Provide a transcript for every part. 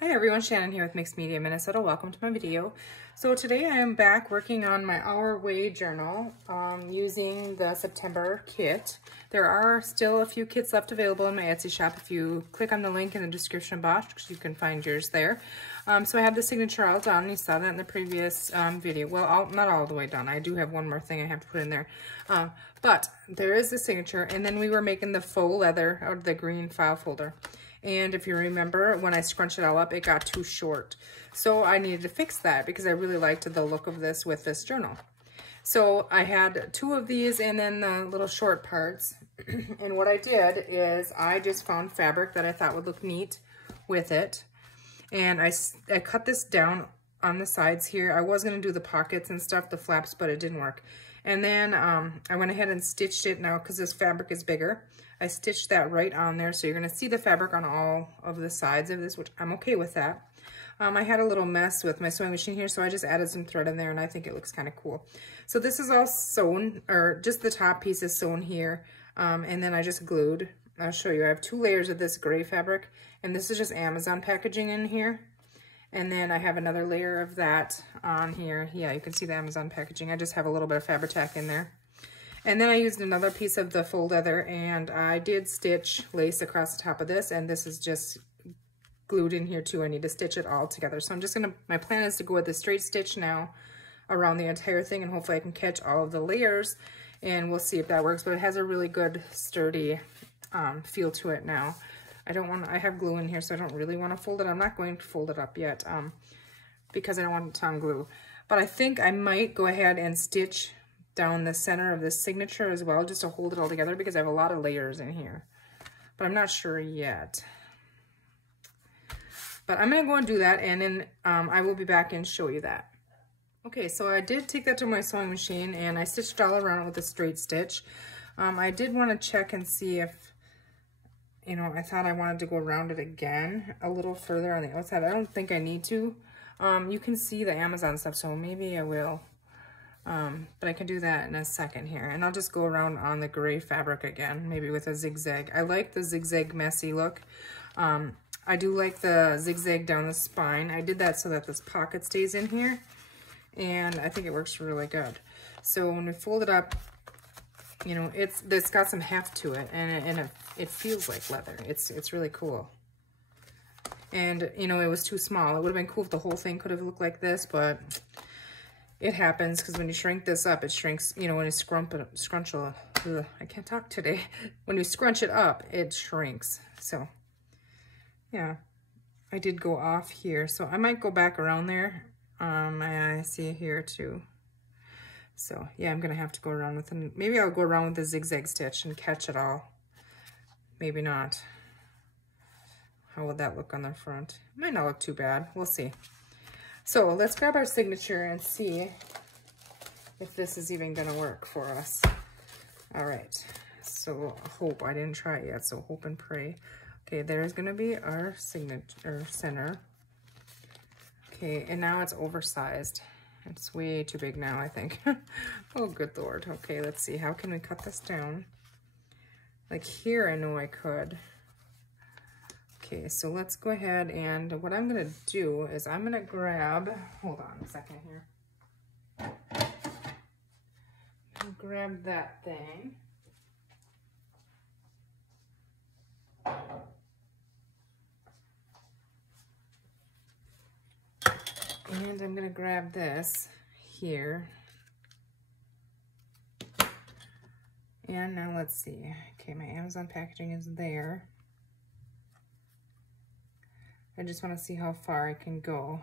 Hi everyone, Shannon here with Mixed Media Minnesota. Welcome to my video. So today I am back working on my Our Way journal using the September kit. There are still a few kits left available in my Etsy shop. If you click on the link in the description box, you can find yours there. So I have the signature all done. You saw that in the previous video. Well, not all the way done. I do have one more thing I have to put in there. But there is the signature, and then we were making the faux leather out of the green file folder. And if you remember, when I scrunched it all up, it got too short. So I needed to fix that because I really liked the look of this with this journal. So I had two of these and then the little short parts. And what I did is I just found fabric that I thought would look neat with it. And I cut this down on the sides here. I was going to do the pockets and stuff, the flaps, but it didn't work. And then I went ahead and stitched it now because this fabric is bigger. I stitched that right on there, so you're going to see the fabric on all of the sides of this, which I'm okay with that. I had a little mess with my sewing machine here, so I just added some thread in there, and I think it looks kind of cool. So this is all sewn, or just the top piece is sewn here, and then I just glued. I'll show you. I have 2 layers of this gray fabric, and this is just Amazon packaging in here. And then I have another layer of that on here. Yeah, you can see the Amazon packaging. I just have a little bit of Fabri-Tac in there. And then I used another piece of the faux leather, and I did stitch lace across the top of this, and this is just glued in here too. I need to stitch it all together. So I'm just gonna, my plan is to go with a straight stitch now around the entire thing, and hopefully I can catch all of the layers, and we'll see if that works. But it has a really good sturdy feel to it now. I have glue in here, so I don't really want to fold it. I'm not going to fold it up yet because I don't want it to unglue. But I think I might go ahead and stitch down the center of this signature as well, just to hold it all together, because I have a lot of layers in here. But I'm not sure yet. But I'm going to go and do that, and then I will be back and show you that. Okay, so I did take that to my sewing machine, and I stitched all around it with a straight stitch. I did want to check and see if, you know, I thought I wanted to go around it again a little further on the outside. I don't think I need to. You can see the Amazon stuff, so maybe I will. But I can do that in a second here. And I'll just go around on the gray fabric again, maybe with a zigzag. I like the zigzag messy look. I do like the zigzag down the spine. I did that so that this pocket stays in here. And I think it works really good. So when we fold it up, you know, it's got some heft to it, and it feels like leather. It's really cool. And, you know, it was too small. It would have been cool if the whole thing could have looked like this, but it happens because when you shrink this up, it shrinks, you know, when you I can't talk today. When you scrunch it up, it shrinks. So, yeah, I did go off here. So I might go back around there. I see here too. So, yeah, I'm going to have to go around with them. Maybe I'll go around with the zigzag stitch and catch it all. Maybe not. How would that look on the front? Might not look too bad. We'll see. So let's grab our signature and see if this is even going to work for us. All right. So hope. I didn't try it yet, so hope and pray. Okay, there's going to be our signature center. Okay, and now it's oversized. It's way too big now, I think. Oh, good Lord. Okay, let's see. How can we cut this down? Like here, I know I could. Okay, so let's go ahead, and what I'm going to do is I'm going to grab, hold on a second here. I'll grab that thing. And I'm going to grab this here. And now let's see. Okay, my Amazon packaging is there. I just want to see how far I can go.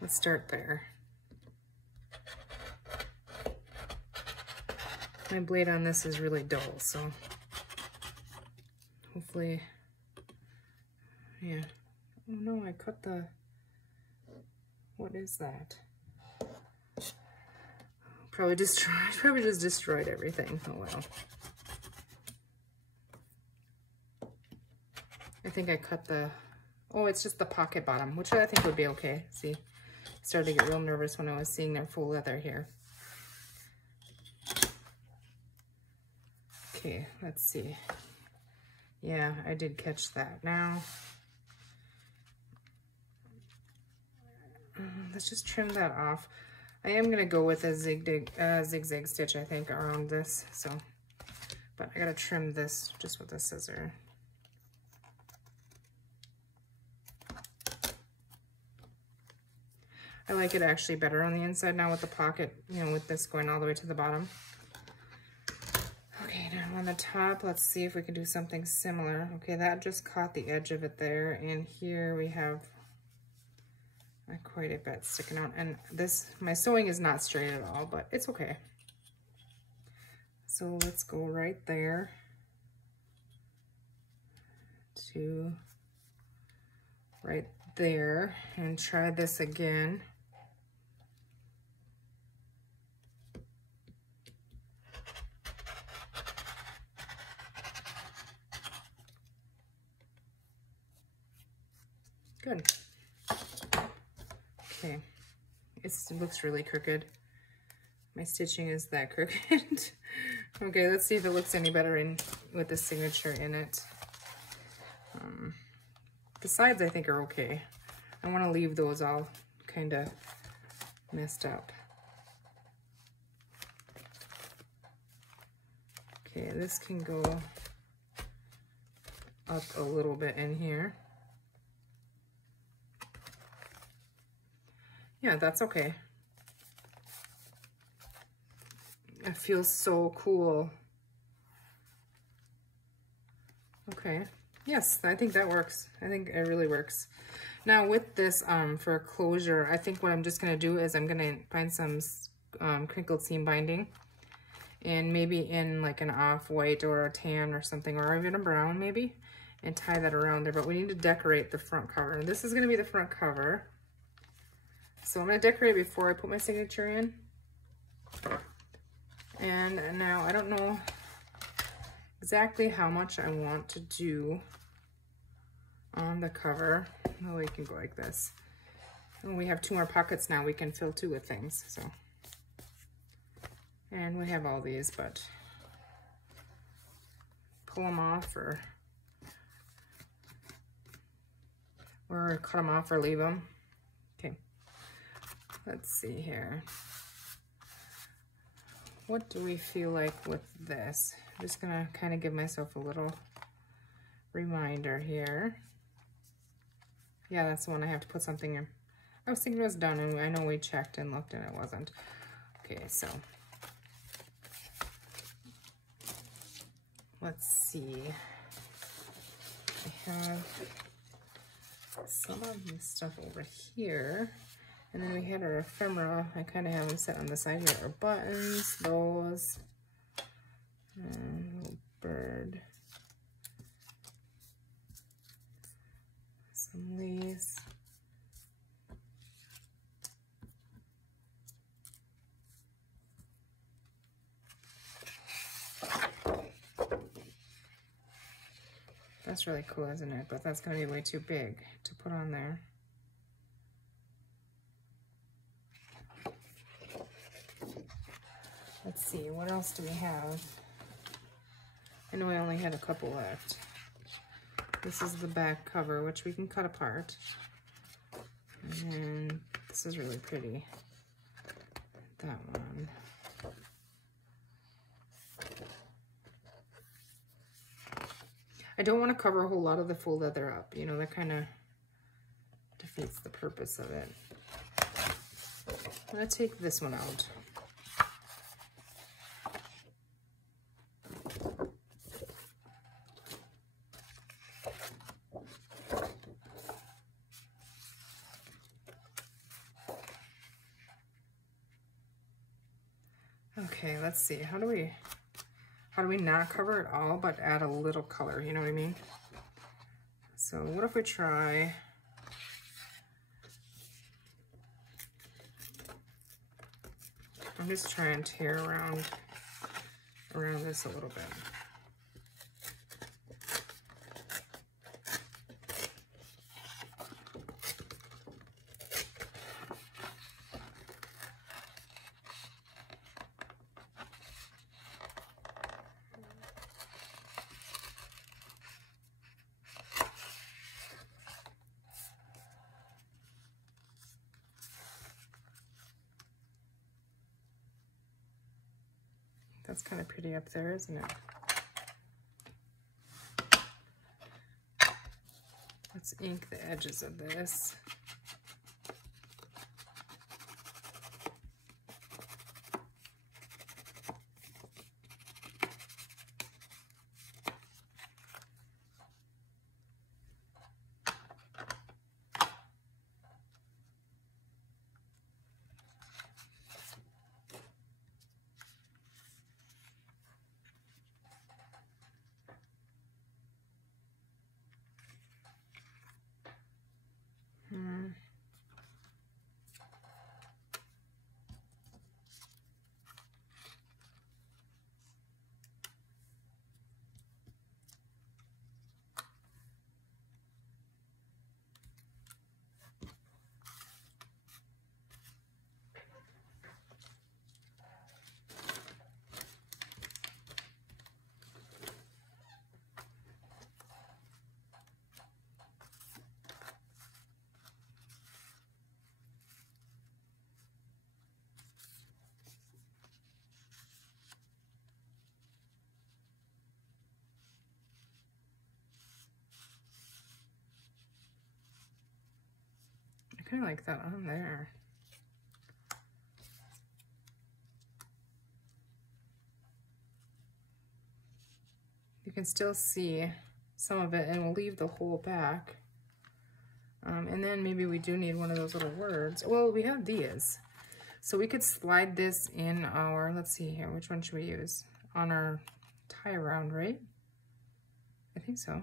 Let's start there. My blade on this is really dull, so hopefully, yeah. Oh no, I cut the, what is that? Probably just destroyed everything. Oh well. I think I cut the, oh, it's just the pocket bottom, which I think would be okay. See, started to get real nervous when I was seeing their faux leather here. Okay, let's see. Yeah, I did catch that. Now, let's just trim that off. I am gonna go with a zigzag stitch, I think, around this. So, but I gotta trim this just with a scissor. I like it actually better on the inside now with the pocket, you know, with this going all the way to the bottom. Okay, now on the top, let's see if we can do something similar. Okay, that just caught the edge of it there, and here we have quite a bit sticking out. And this, my sewing is not straight at all, but it's okay. So let's go right there to right there and try this again. Good. Okay, it looks really crooked. My stitching is that crooked. Okay, let's see if it looks any better with the signature in it. The sides I think are okay. I want to leave those all kind of messed up. Okay, this can go up a little bit in here. Yeah, that's okay. It feels so cool. Okay. Yes, I think that works. I think it really works. Now with this, for closure, I think what I'm just gonna do is I'm gonna find some crinkled seam binding, and maybe in like an off-white or a tan or something, or even a brown maybe, and tie that around there. But we need to decorate the front cover. And this is gonna be the front cover. So I'm gonna decorate before I put my signature in. And now I don't know exactly how much I want to do on the cover. Oh, we can go like this. And we have 2 more pockets now we can fill too with things, so. And we have all these, but pull them off or cut them off or leave them. Okay, let's see here. What do we feel like with this? I'm just gonna kind of give myself a little reminder here. Yeah, that's the one I have to put something in. I was thinking it was done, and I know we checked and looked and it wasn't. Okay, so let's see. I have some of this stuff over here. And then we had our ephemera. I kind of have them set on the side here. Our buttons, bows, and a little bird. Some leaves. That's really cool, isn't it? But that's going to be way too big to put on there. Let's see, what else do we have? I know I only had a couple left. This is the back cover, which we can cut apart. And then this is really pretty. That one. I don't want to cover a whole lot of the faux leather up. You know, that kind of defeats the purpose of it. I'm going to take this one out. Okay, let's see. How do we not cover it all but add a little color, you know what I mean? So what if we try I'm just trying to tear around this a little bit. That's kind of pretty up there, isn't it? Let's ink the edges of this. I kind of like that on there. You can still see some of it, and we'll leave the whole back. And then maybe we do need one of those little words. Well, we have these. So we could slide this in our, let's see here, which one should we use? On our tie around, right? I think so.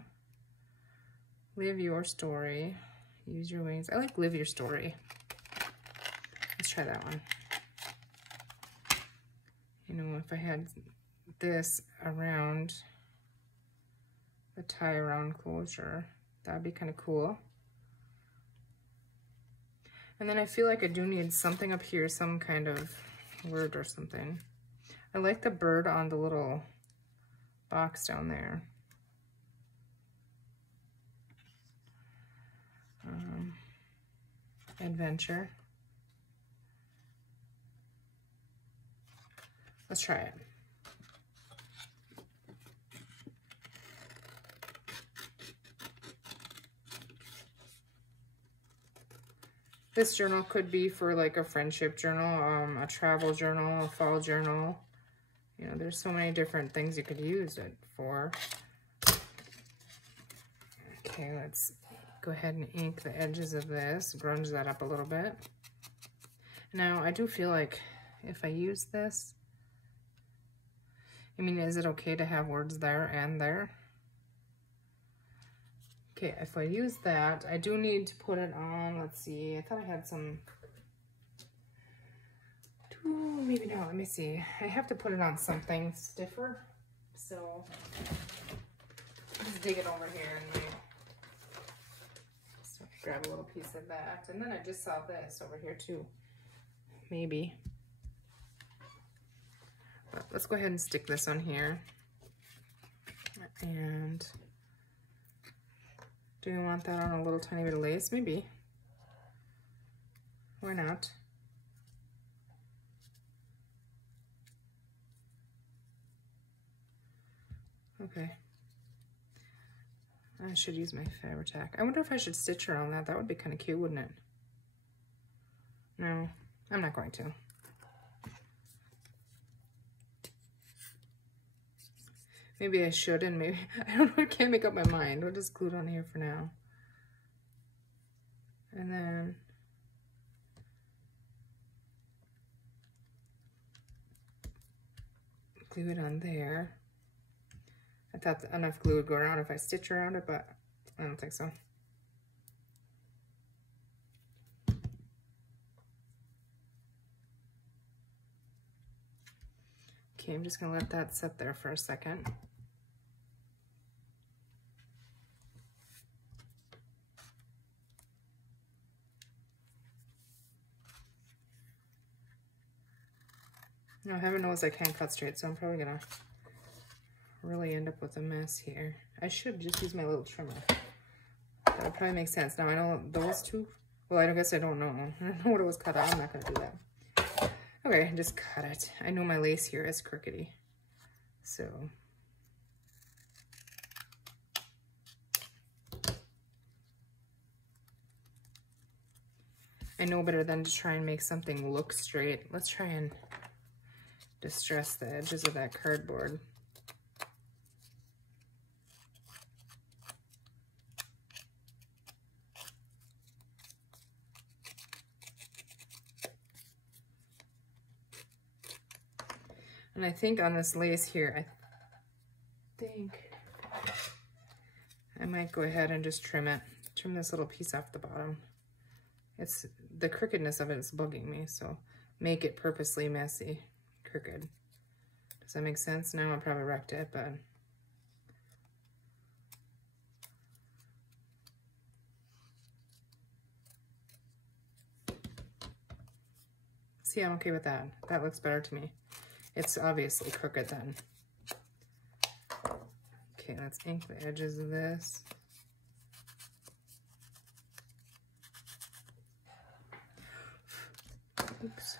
Live your story. Use your wings. I like live your story. Let's try that one. You know, if I had this around the tie around closure, that'd be kind of cool. And then I feel like I do need something up here, some kind of word or something. I like the bird on the little box down there. Adventure. Let's try it. This journal could be for like a friendship journal, a travel journal, a fall journal. You know, there's so many different things you could use it for. Okay, let's go ahead and ink the edges of this, grunge that up a little bit. Now, I do feel like if I use this, I mean, is it okay to have words there and there? Okay, if I use that, I do need to put it on, let's see, I thought I had some, maybe not, let me see. I have to put it on something stiffer, so just dig it over here and grab a little piece of that. And then I just saw this over here too. Maybe. But let's go ahead and stick this on here. And do you want that on a little tiny bit of lace? Maybe. Why not? Okay. I should use my Fabri-Tac. I wonder if I should stitch around that. That would be kind of cute, wouldn't it? No, I'm not going to. Maybe I should, and maybe, I don't know, I can't make up my mind. We'll just glue it on here for now. And then glue it on there. I thought enough glue would go around if I stitch around it, but I don't think so. Okay, I'm just gonna let that sit there for a second. Now, heaven knows I can't cut straight, so I'm probably gonna really end up with a mess here. I should just use my little trimmer. That would probably make sense. Now I know those two, well, I guess I don't know. I don't know what it was cut out. I'm not gonna do that. Okay, just cut it. I know my lace here is crookedy. So I know better than to try and make something look straight. Let's try and distress the edges of that cardboard. And I think on this lace here, I think I might go ahead and just trim it. Trim this little piece off the bottom. It's the crookedness of it is bugging me, so make it purposely messy, crooked. Does that make sense? Now I probably wrecked it, but see, I'm okay with that. That looks better to me. It's obviously crooked then. Okay, let's ink the edges of this. Oops.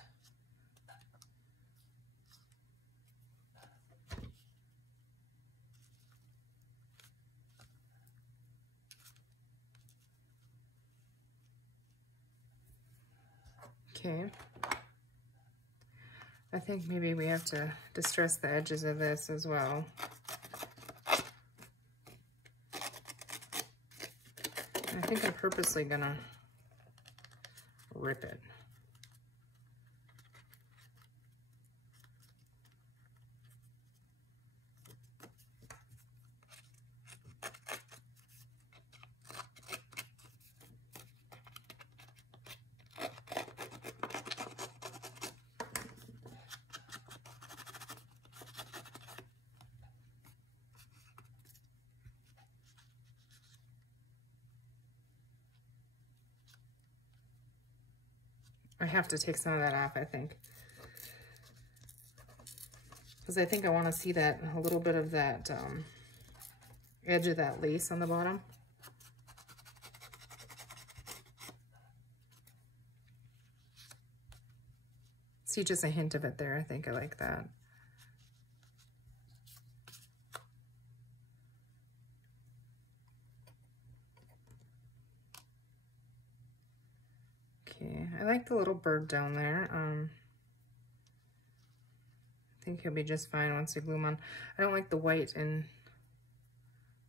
Okay. I think maybe we have to distress the edges of this as well. I think I'm purposely gonna rip it. I have to take some of that off, I think. Because I think I want to see that, a little bit of that edge of that lace on the bottom. See just a hint of it there. I think I like that. Okay, I like the little bird down there. I think he'll be just fine once you glue him on. I don't like the white, and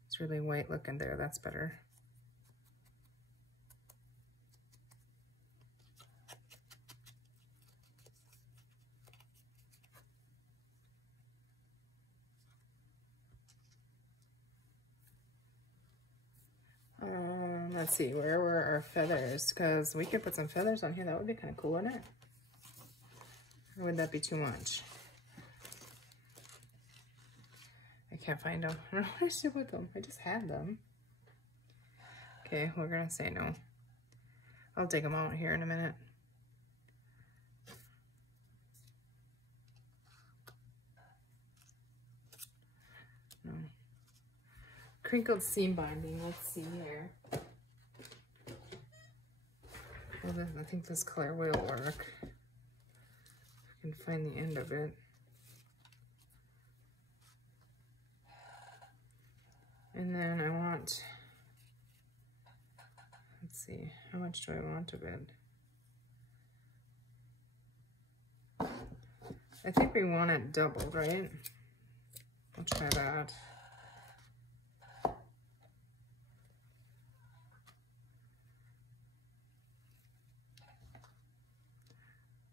it's really white looking there. That's better. Let's see, where were our feathers? Because we could put some feathers on here. That would be kind of cool, wouldn't it? Or would that be too much? I can't find them. I don't know what I should do with them. I just had them. Okay, we're gonna say no. I'll dig them out here in a minute. No. Crinkled seam binding, let's see here. Well, I think this color will work. I can find the end of it. And then I want, let's see, how much do I want of it? I think we want it doubled, right? I'll try that.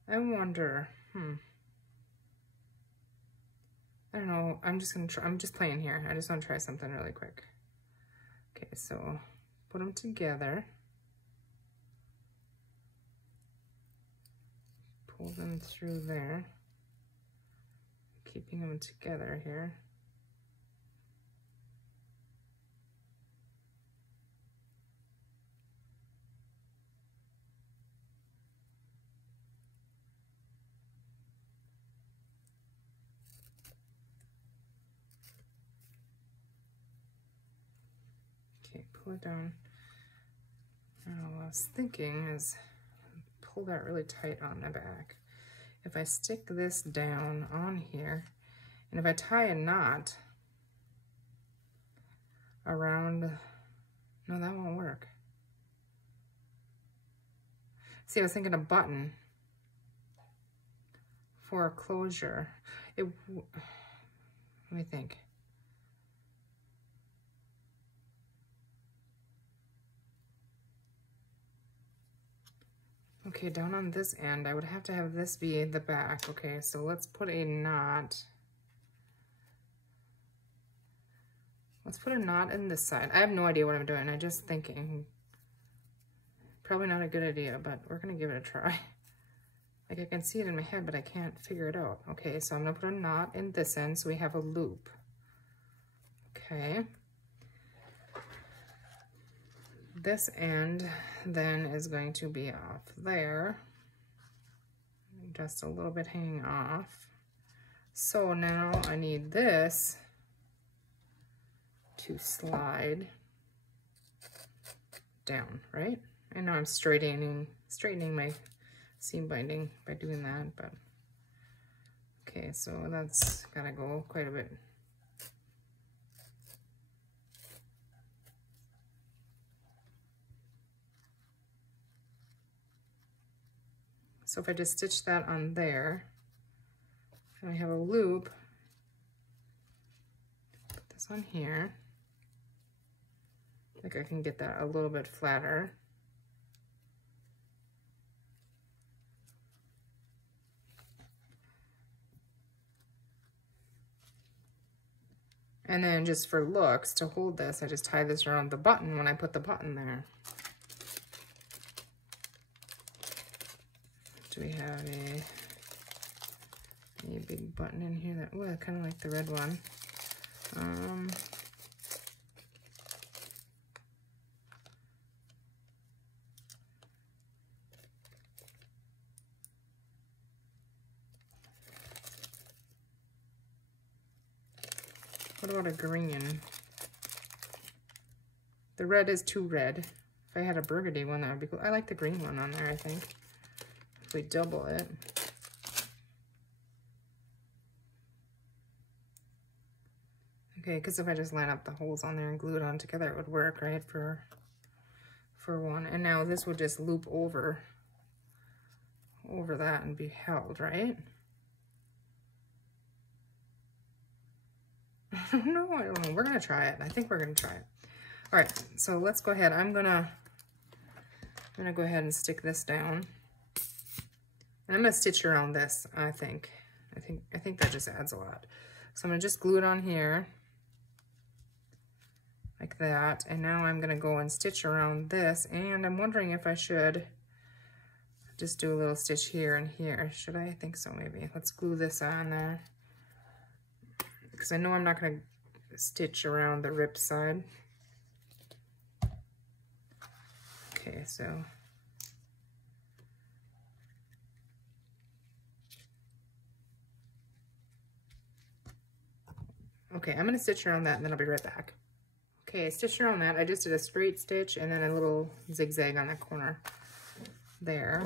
I wonder, I don't know, I'm just gonna try, I'm just playing here. I just wanna try something really quick. Okay, so put them together. Pull them through there. Keeping them together here. Okay, pull it down. What I was thinking is pull that really tight on the back. If I stick this down on here And if I tie a knot around, no, that won't work. See, I was thinking a button for a closure. Let me think. Okay, down on this end, I would have to have this be the back. Okay, so let's put a knot. Let's put a knot in this side. I have no idea what I'm doing. I'm just thinking. Probably not a good idea, but we're gonna give it a try. Like I can see it in my head, but I can't figure it out. Okay, so I'm gonna put a knot in this end so we have a loop. Okay. This end then is going to be off there. Just a little bit hanging off. So now I need this to slide down, right? And now I'm straightening my seam binding by doing that, but okay, so that's gotta go quite a bit. So if I just stitch that on there, and I have a loop, put this on here, like I can get that a little bit flatter. And then just for looks, to hold this, I just tie this around the button when I put the button there. Do we have a big button in here that, well, kind of like the red one. What about a green? The red is too red. If I had a burgundy one, that would be cool. I like the green one on there, I think. If we double it. Okay, because if I just line up the holes on there and glue it on together, it would work, right, for one. And now this would just loop over that and be held, right? I don't know. We're gonna try it. I think we're gonna try it. All right, so let's go ahead. I'm gonna go ahead and stick this down. And I'm gonna stitch around this, I think that just adds a lot. So I'm gonna just glue it on here like that. And now I'm gonna go and stitch around this. And I'm wondering if I should just do a little stitch here and here. Should I? I think so, maybe. Let's glue this on there. Because I know I'm not going to stitch around the rip side. Okay, so okay, I'm going to stitch around that and then I'll be right back. Okay, stitch around that. I just did a straight stitch and then a little zigzag on that corner there.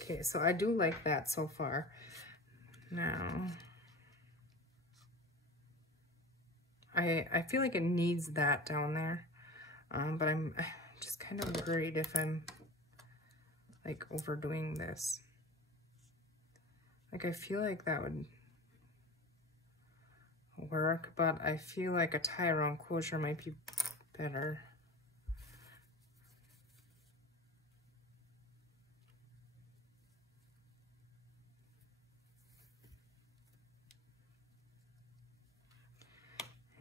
Okay, so I do like that so far. Now, I feel like it needs that down there, but I'm just kind of worried if I'm like overdoing this. Like I feel like that would work, but I feel like a tie around closure might be better.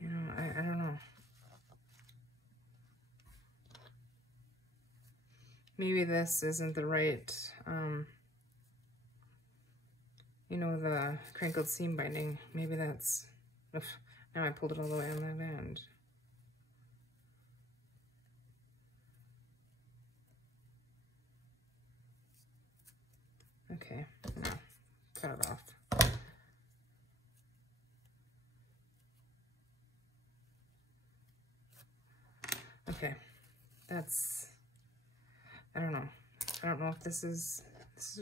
You know, I don't know. Maybe this isn't the right, you know, the crinkled seam binding. Maybe that's, now I pulled it all the way on that end. Okay, now cut it off. Okay, that's, I don't know. I don't know if this is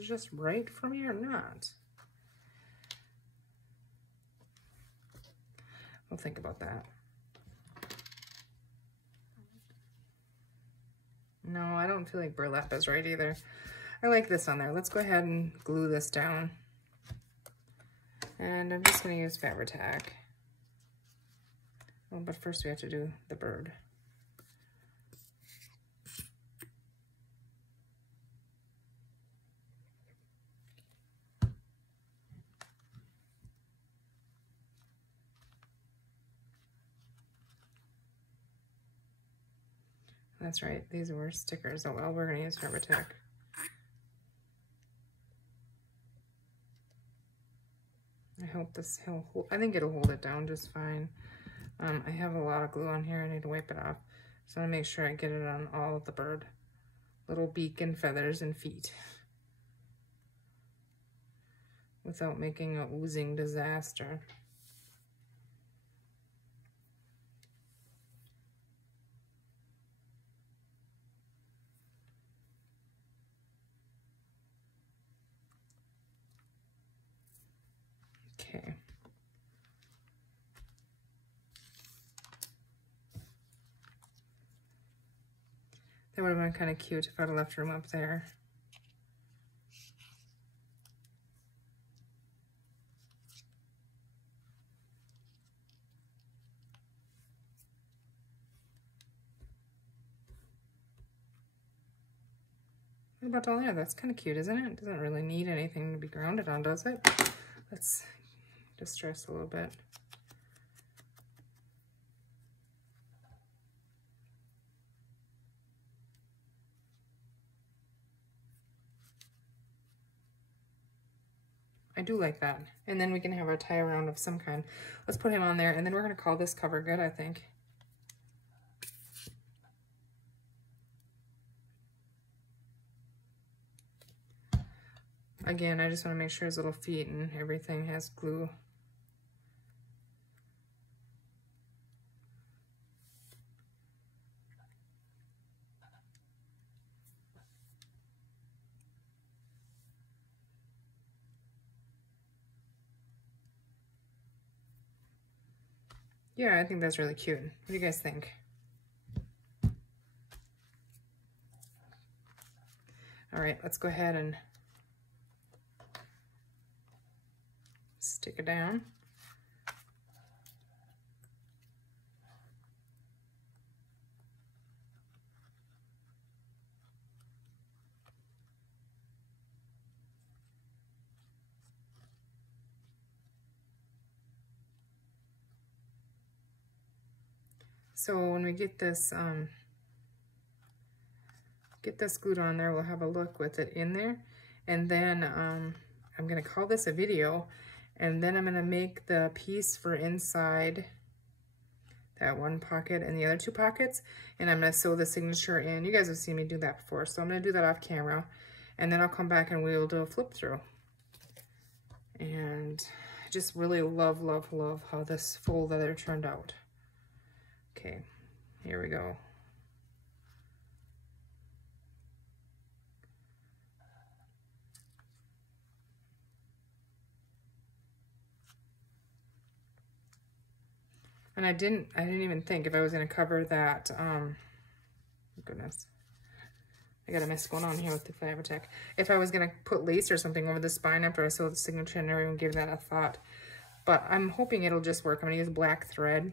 just right for me or not. We'll think about that. No, I don't feel like burlap is right either. I like this on there. Let's go ahead and glue this down. And I'm just going to use Fabri-Tac. Oh, but first we have to do the bird. That's right, these were stickers. Oh well, we're going to use Fabri-Tac. I hope this will hold, I think it'll hold it down just fine. I have a lot of glue on here. I need to wipe it off. So I make sure I get it on all of the bird. Little beak and feathers and feet. Without making a oozing disaster. Okay. That would have been kind of cute if I'd have left room up there. What about down there? That's kind of cute, isn't it? It doesn't really need anything to be grounded on, does it? Let's distress a little bit. I do like that. And then we can have our tie around of some kind. Let's put him on there, and then we're going to call this cover good, I think. Again, I just want to make sure his little feet and everything has glue. Yeah, I think that's really cute. What do you guys think? All right, let's go ahead and stick it down. So when we get this glued on there, we'll have a look with it in there. And then I'm gonna call this a video, and then I'm gonna make the piece for inside that one pocket and the other two pockets, and I'm gonna sew the signature in. You guys have seen me do that before, so I'm gonna do that off camera, and then I'll come back and we'll do a flip through. And I just really love, love, love how this faux leather turned out. Okay, here we go. And I didn't even think if I was gonna cover that, goodness. I got a mess going on here with the Fabri-Tac. If I was gonna put lace or something over the spine after I sewed the signature, I never even gave that a thought. But I'm hoping it'll just work. I'm gonna use black thread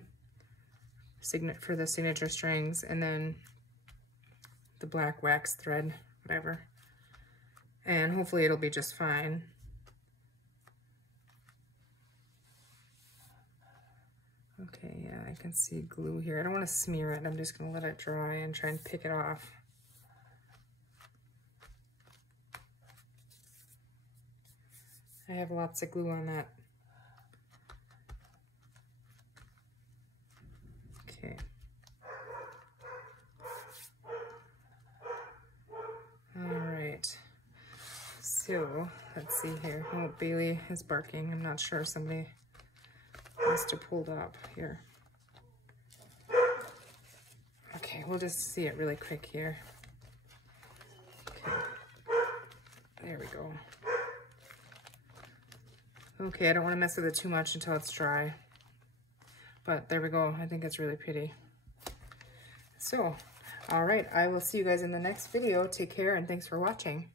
for the signature strings, and then the black wax thread, whatever. And hopefully it'll be just fine. Okay, yeah, I can see glue here. I don't want to smear it. I'm just going to let it dry and try and pick it off. I have lots of glue on that. Okay. All right. So, let's see here. Oh, Bailey is barking. I'm not sure. Somebody must have pulled up here. Okay, we'll just see it really quick here. Okay. There we go. Okay, I don't want to mess with it too much until it's dry. But there we go. I think it's really pretty. So, all right. I will see you guys in the next video. Take care and thanks for watching.